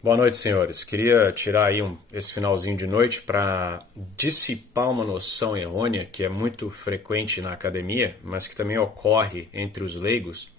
Boa noite, senhores. Queria tirar aí esse finalzinho de noite para dissipar uma noção errônea que é muito frequente na academia, mas que também ocorre entre os leigos,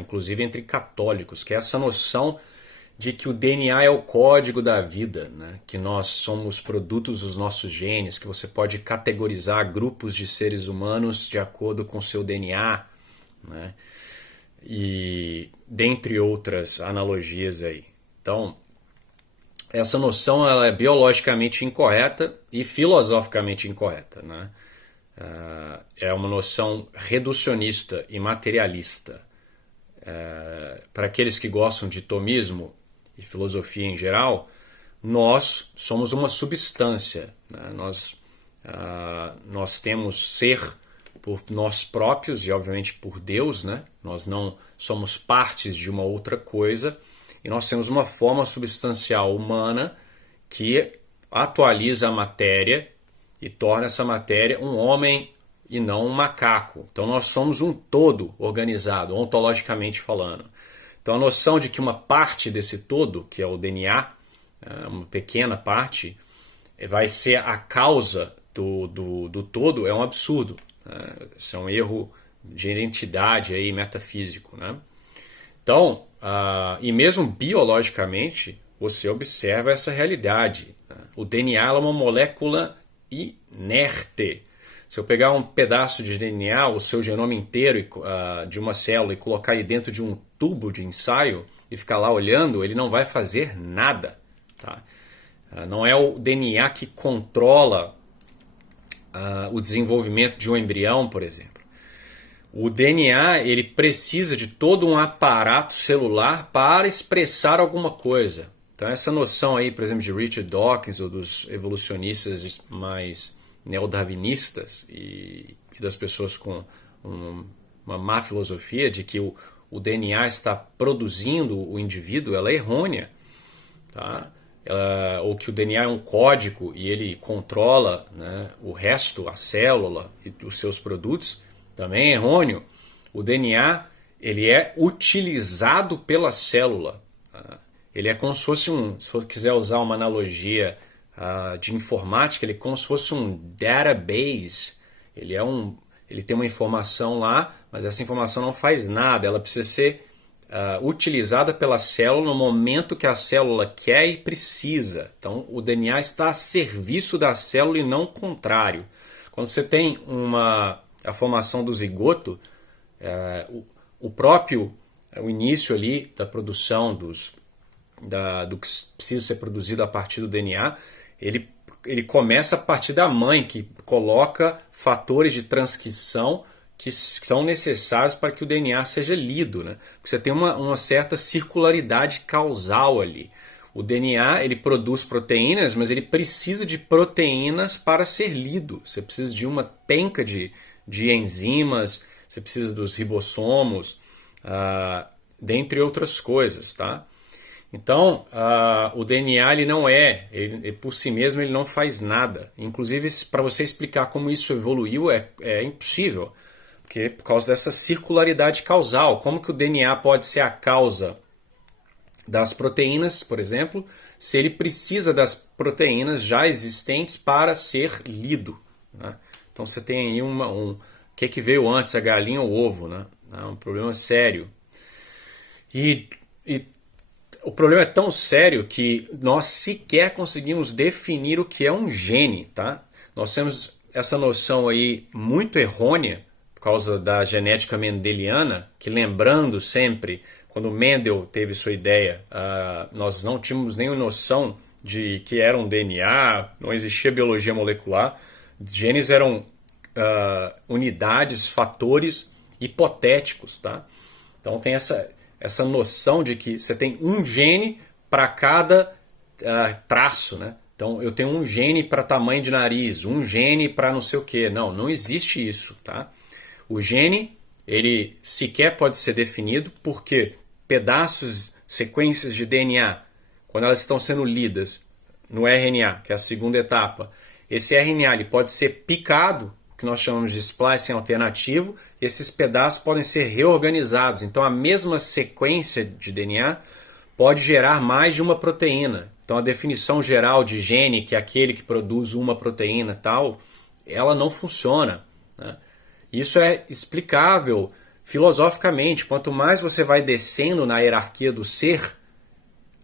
inclusive entre católicos, que é essa noção de que o DNA é o código da vida, né? Que nós somos produtos dos nossos genes, que você pode categorizar grupos de seres humanos de acordo com seu DNA, né? E dentre outras analogias aí. Então, essa noção ela é biologicamente incorreta e filosoficamente incorreta, né? É uma noção reducionista e materialista. Para aqueles que gostam de tomismo e filosofia em geral, nós somos uma substância, né? Nós temos ser por nós próprios e obviamente por Deus, né? Nós não somos partes de uma outra coisa e nós temos uma forma substancial humana que atualiza a matéria e torna essa matéria um homem e não um macaco. Então nós somos um todo organizado, ontologicamente falando. Então a noção de que uma parte desse todo, que é o DNA, uma pequena parte, vai ser a causa do todo é um absurdo. Isso é um erro de identidade aí, metafísico. Né? Então, e mesmo biologicamente, você observa essa realidade. Né? O DNA é uma molécula inerte. Se eu pegar um pedaço de DNA, o seu genoma inteiro de uma célula e colocar aí dentro de um tubo de ensaio e ficar lá olhando, ele não vai fazer nada. Tá? Não é o DNA que controla o desenvolvimento de um embrião, por exemplo. O DNA ele precisa de todo um aparato celular para expressar alguma coisa. Então essa noção aí, por exemplo, de Richard Dawkins ou dos evolucionistas mais neodarwinistas e das pessoas com uma má filosofia de que o DNA está produzindo o indivíduo, ela é errônea. Tá? Ou que o DNA é um código e ele controla, né, o resto, a célula e os seus produtos, também é errôneo. O DNA ele é utilizado pela célula. Tá? Ele é como se fosse se você quiser usar uma analogia de informática, ele é como se fosse um database. Ele tem uma informação lá, mas essa informação não faz nada. Ela precisa ser utilizada pela célula no momento que a célula quer e precisa. Então, o DNA está a serviço da célula e não o contrário. Quando você tem a formação do zigoto, o início ali da produção do que precisa ser produzido a partir do DNA, ele começa a partir da mãe, que coloca fatores de transcrição que são necessários para que o DNA seja lido. Né? Porque você tem uma certa circularidade causal ali. O DNA ele produz proteínas, mas ele precisa de proteínas para ser lido. Você precisa de uma penca de enzimas, você precisa dos ribossomos, dentre outras coisas. Tá? Então, o DNA ele não ele, por si mesmo ele não faz nada. Inclusive, para você explicar como isso evoluiu é impossível. Porque por causa dessa circularidade causal, como que o DNA pode ser a causa das proteínas, por exemplo, se ele precisa das proteínas já existentes para ser lido? Né? Então você tem aí o que veio antes, a galinha ou o ovo? Né? É um problema sério. E o problema é tão sério que nós sequer conseguimos definir o que é um gene. Tá? Nós temos essa noção aí muito errônea por causa da genética mendeliana, que lembrando sempre, quando Mendel teve sua ideia, nós não tínhamos nenhuma noção de que era um DNA, não existia biologia molecular, genes eram unidades, fatores hipotéticos. Tá? Então tem essa noção de que você tem um gene para cada traço, né? Então eu tenho um gene para tamanho de nariz, um gene para não sei o que. Não existe isso, tá? O gene, ele sequer pode ser definido porque pedaços, sequências de DNA, quando elas estão sendo lidas no RNA, que é a segunda etapa, esse RNA ele pode ser picado, que nós chamamos de splicing alternativo, e esses pedaços podem ser reorganizados. Então a mesma sequência de DNA pode gerar mais de uma proteína. Então a definição geral de gene, que é aquele que produz uma proteína tal, ela não funciona, né? Isso é explicável filosoficamente. Quanto mais você vai descendo na hierarquia do ser,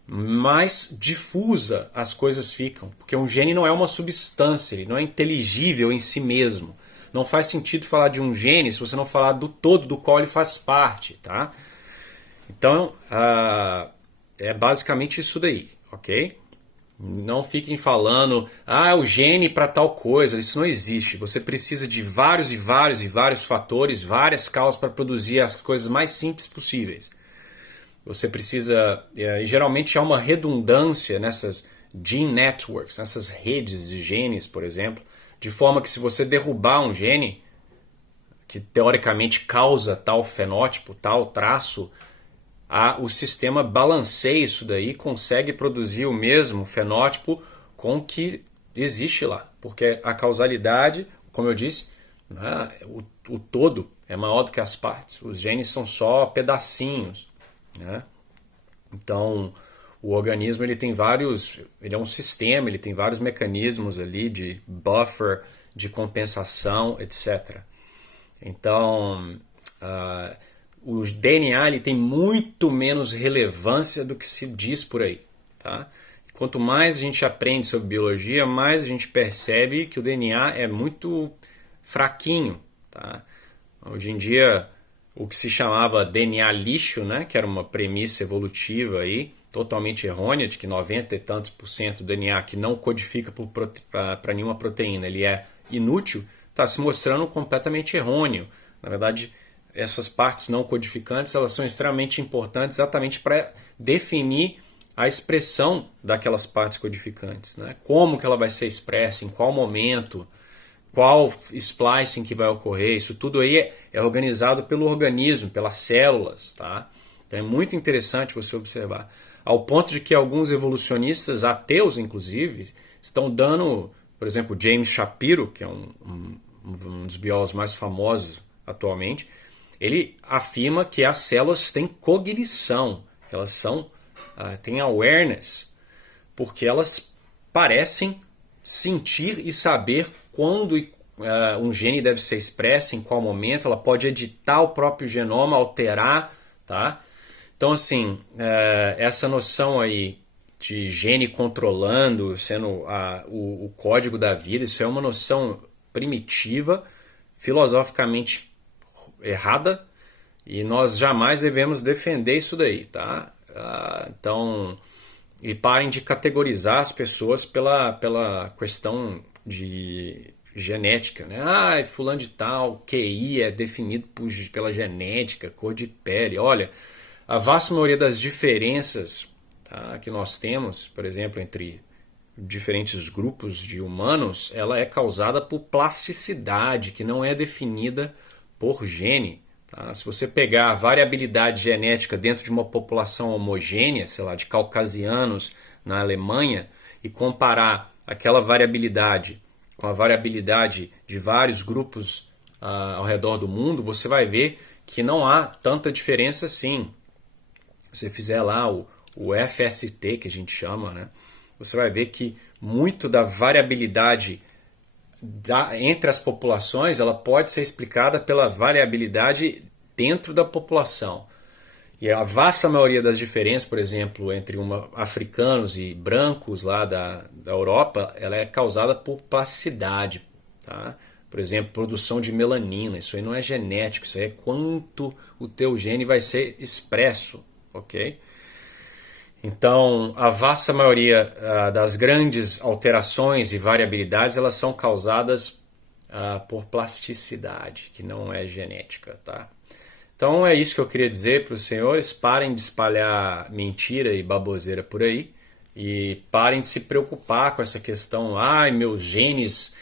mais difusa as coisas ficam. Porque um gene não é uma substância, ele não é inteligível em si mesmo. Não faz sentido falar de um gene se você não falar do todo do qual ele faz parte, tá? Então, é basicamente isso daí, ok? Não fiquem falando, o gene para tal coisa, isso não existe. Você precisa de vários e vários e vários fatores, várias causas para produzir as coisas mais simples possíveis. Você precisa, e geralmente há uma redundância nessas gene networks, nessas redes de genes, por exemplo, de forma que se você derrubar um gene, que teoricamente causa tal fenótipo, tal traço, o sistema balanceia isso daí e consegue produzir o mesmo fenótipo com o que existe lá. Porque a causalidade, como eu disse, né, o todo é maior do que as partes. Os genes são só pedacinhos, né? Então, o organismo ele tem vários, ele é um sistema, ele tem vários mecanismos ali de buffer, de compensação, etc. Então, o DNA ele tem muito menos relevância do que se diz por aí, tá? Quanto mais a gente aprende sobre biologia, mais a gente percebe que o DNA é muito fraquinho, tá? Hoje em dia, o que se chamava DNA lixo, né, que era uma premissa evolutiva aí, totalmente errônea, de que 90 e tantos por cento do DNA que não codifica para nenhuma proteína, ele é inútil, está se mostrando completamente errôneo. Na verdade, essas partes não codificantes elas são extremamente importantes exatamente para definir a expressão daquelas partes codificantes, né? Como que ela vai ser expressa, em qual momento, qual splicing que vai ocorrer, isso tudo aí é organizado pelo organismo, pelas células, tá? Então é muito interessante você observar. Ao ponto de que alguns evolucionistas, ateus inclusive, estão dando, por exemplo, James Shapiro, que é um dos biólogos mais famosos atualmente, ele afirma que as células têm cognição, que elas têm awareness, porque elas parecem sentir e saber quando um gene deve ser expresso, em qual momento, ela pode editar o próprio genoma, alterar, tá? Então, assim, essa noção aí de gene controlando, sendo o código da vida, isso é uma noção primitiva, filosoficamente errada, e nós jamais devemos defender isso daí, tá? Então, e parem de categorizar as pessoas pela questão de genética, né? Fulano de tal, QI é definido pela genética, cor de pele. Olha, a vasta maioria das diferenças, tá, que nós temos, por exemplo, entre diferentes grupos de humanos, ela é causada por plasticidade, que não é definida por gene. Tá? Se você pegar a variabilidade genética dentro de uma população homogênea, sei lá, de caucasianos na Alemanha, e comparar aquela variabilidade com a variabilidade de vários grupos ao redor do mundo, você vai ver que não há tanta diferença assim. Se você fizer lá o FST, que a gente chama, né, você vai ver que muito da variabilidade entre as populações ela pode ser explicada pela variabilidade dentro da população. E a vasta maioria das diferenças, por exemplo, entre africanos e brancos lá da Europa, ela é causada por plasticidade. Tá? Por exemplo, produção de melanina. Isso aí não é genético, isso aí é quanto o teu gene vai ser expresso. Ok? Então, a vasta maioria das grandes alterações e variabilidades, elas são causadas por plasticidade, que não é genética, tá? Então é isso que eu queria dizer para os senhores, parem de espalhar mentira e baboseira por aí e parem de se preocupar com essa questão, meus genes,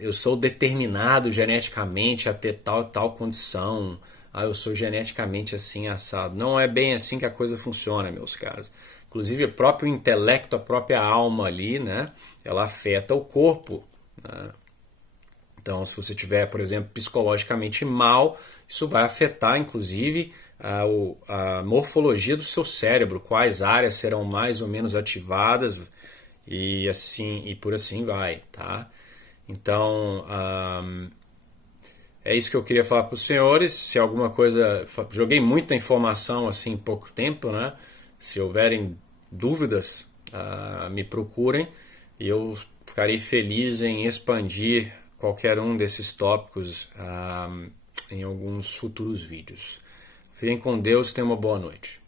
eu sou determinado geneticamente a ter tal condição, eu sou geneticamente assim assado. Não é bem assim que a coisa funciona, meus caros. Inclusive o próprio intelecto, a própria alma ali, né, ela afeta o corpo, né? Então, se você tiver, por exemplo, psicologicamente mal, isso vai afetar, inclusive, a morfologia do seu cérebro, quais áreas serão mais ou menos ativadas e assim e por assim vai, tá? Então, é isso que eu queria falar para os senhores. Se alguma coisa, joguei muita informação assim em pouco tempo, né? Se houverem dúvidas, me procurem e eu ficarei feliz em expandir qualquer um desses tópicos em alguns futuros vídeos. Fiquem com Deus e tenham uma boa noite.